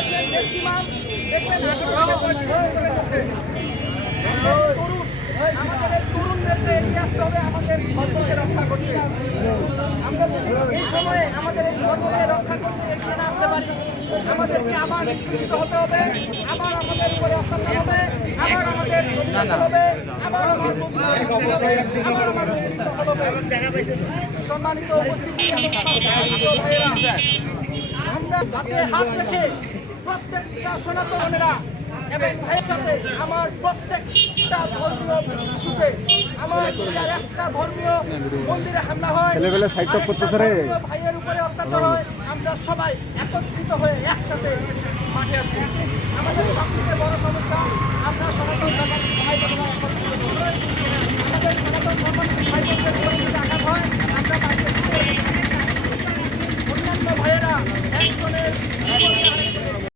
হয়েছে ম্যাক্সিমাম দেখবেন 18 থেকে 35 বছরের মধ্যে। তরুণ, আমাদের এই তরুণদেরকে এগিয়ে আসতে হবে আমাদের ধর্মকে রক্ষা করতে। আমরা যদি এই সময়ে আমাদের এই ধর্মকে রক্ষা করতে এগিয়ে না আসতে পারি, আমাদেরকে আবার নিষ্পেষিত হতে হবে, আবার আমাদের উপরে অত্যাচার হবে, আবার আমাদের হবে, আবার আবার আমাদের হবে। সম্মানিত উপস্থিতি, আমরা হাতে হাত রেখে প্রত্যেকটা সনাতনেরা এবং ভাইয়ের সাথে আমার প্রত্যেকটা ধর্মীয় ইস্যুতে আমার আর একটা ধর্মীয় মন্দিরে হামলা হয়, ভাইয়ের উপরে অত্যাচার হয়, আমরা সবাই একত্রিত হয়ে একসাথে মাঠে আসবো। আমাদের সবথেকে বড় সমস্যা, আমরা সনাতন ধর্মাবলম্বী ভাই বোনেরা একত্রিত হই। আমাদের সনাতন ধর্মাবলম্বী ভাই বোনদের উপরে যদি আঘাত হয়, আমরা